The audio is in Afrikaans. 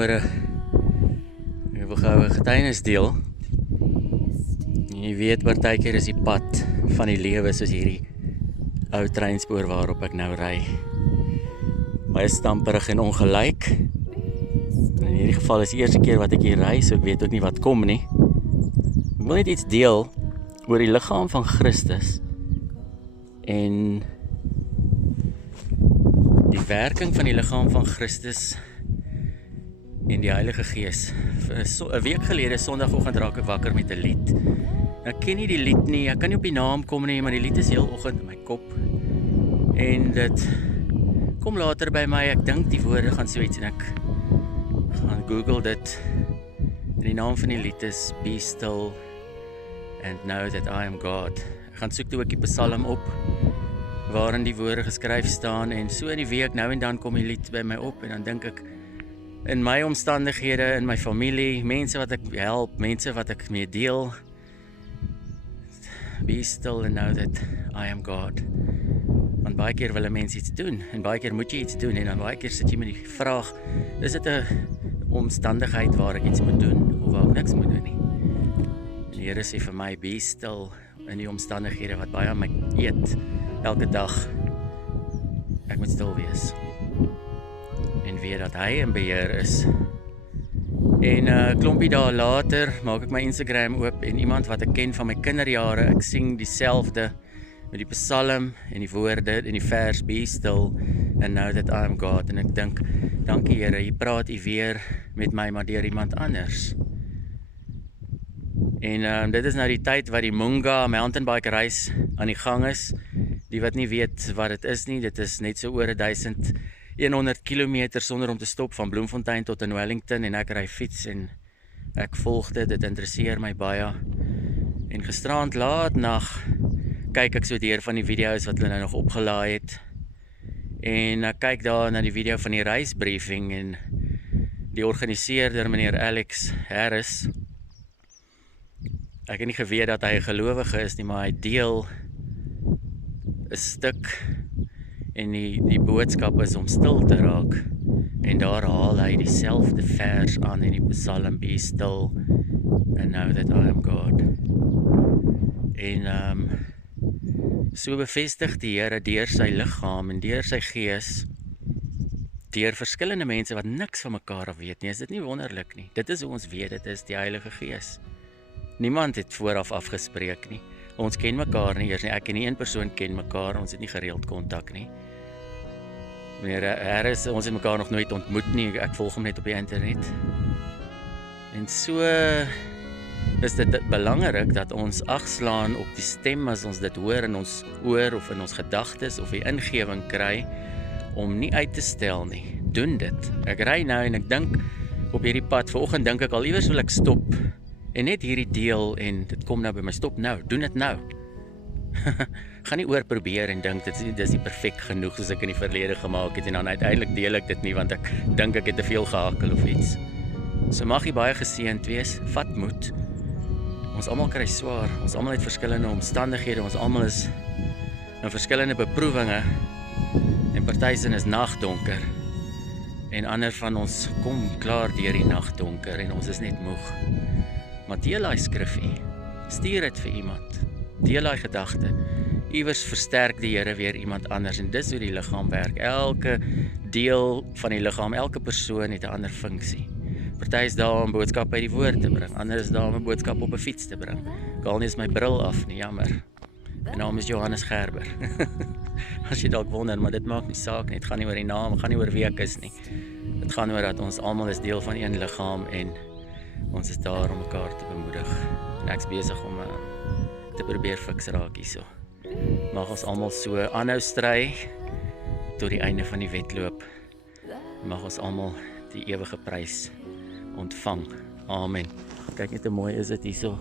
Goeiemôre. Ek wil gou 'n getuienis deel. Jy weet, partykeer is die pad van die lewe soos hierdie ou treinspoor waarop ek nou ry. Baie stamperig en ongelyk. In hierdie geval is die eerste keer wat ek hier ry, so ek weet ook nie wat kom nie. Ek wil net iets deel oor die liggaam van Christus en die werking van die liggaam van Christus en die Heilige Gees. 'n week gelede, Sondagoggend, raak ek wakker met 'n lied. Ek ken nie die lied nie, ek kan nie op die naam kom nie, maar die lied is heel oggend in my kop. En dit kom later by my, ek dink die woorde gaan so iets en ek gaan Google dit. En die naam van die lied is Be Still and Know That I Am God. Ek gaan soek toe ek die Psalm op, waarin die woorde geskryf staan, en so in die week, nou en dan kom die lied by my op, en dan dink ek, in my omstandighede, in my familie, mense wat ek help, mense wat ek mee deel, be still and know that I am God. Want baie keer wil 'n mens iets doen, en baie keer moet jy iets doen, en dan baie keer sit jy met die vraag, is dit 'n omstandigheid waar ek iets moet doen, of waar ek niks moet doen nie? En die Here sê vir my, be still in die omstandighede wat baie aan my eet, elke dag. Ek moet stil wees en weet dat hy in beheer is. En 'n klompie dae later maak ek my Instagram oop en iemand wat ek ken van my kinderjare, ek sing dieselfde met die Psalm en die woorde en die vers Be still and know that I am God. En ek dink, dankie Here, hier praat U weer met my, maar deur iemand anders. En dit is nou die tyd wat die Munga mountainbike race aan die gang is. Die wat nie weet wat dit is nie, dit is net so oor 1100 kilometer sonder om te stop, van Bloemfontein tot in Wellington, en ek ry fiets en ek volg dit interesseer my baie. En gisterand laat nag kyk ek so deur van die video's wat hulle nou nog opgelaai het, en ek kyk daar na die video van die reisbriefing, en die organiseerder, meneer Alex Harris, ek het nie geweet dat hy 'n gelowige is nie, maar hy deel 'n stuk, en die boodskap is om stil te raak, en daar haal hy dieselfde vers aan in die Psalm, Be still and know that I am God. En so bevestig die Here deur sy liggaam en deur sy gees, deur verskillende mense wat niks van mekaar af weet nie. Is dit nie wonderlik nie? Dit is hoe ons weet, dit is die Heilige Gees. Niemand het vooraf afgespreek nie. Ons ken mekaar nie eers nie, ek en nie een persoon ken mekaar, ons het nie gereeld kontak nie. Meneer Harris, ons het mekaar nog nooit ontmoet nie, ek volg hom net op die internet. En so is dit belangrik dat ons ag slaan op die stem as ons dit hoor in ons oor of in ons gedagtes of die ingewing kry om nie uit te stel nie. Doen dit. Ek ry nou en ek dink op hierdie pad, vanoggend dink ek al iewers wil ek stop en net hierdie deel, en dit kom nou by my, stop nou, doen dit nou. Gaan nie oor probeer en dink dit is nie perfek genoeg soos ek in die verlede gemaak het, en dan uiteindelik deel ek dit nie want ek dink ek het te veel gehakel of iets. So mag jy baie geseënd wees, vat moed. Ons almal kry swaar, ons almal het verskillende omstandighede, ons almal is in verskillende beproewinge, en partysin is nagdonker, en ander van ons kom klaar deur die nagdonker, en ons is net moeg. Maar deel daai skrifgie, stuur dit vir iemand, deel daai gedagte, iewers versterk die Here weer iemand anders, en dis hoe die liggaam werk. Elke deel van die liggaam, elke persoon het 'n ander funksie. Party is daar om boodskap by die woord te bring, ander is daar om 'n boodskap op 'n fiets te bring. Ek haal nie eens my bril af nie, jammer. My naam is Johannes Gerber. As jy dalk wonder, maar dit maak nie saak nie, dit gaan nie oor die naam, dit gaan nie oor wie ek is nie. Dit gaan oor dat ons almal is deel van een liggaam, en ons is daar om mekaar te bemoedig. En ek's besig om te probeer fiks raak hierso. Mag ons almal so aanhou stry tot die einde van die wedloop. Mag ons almal die ewige prys ontvang. Amen. Kyk net hoe mooi is dit hierso.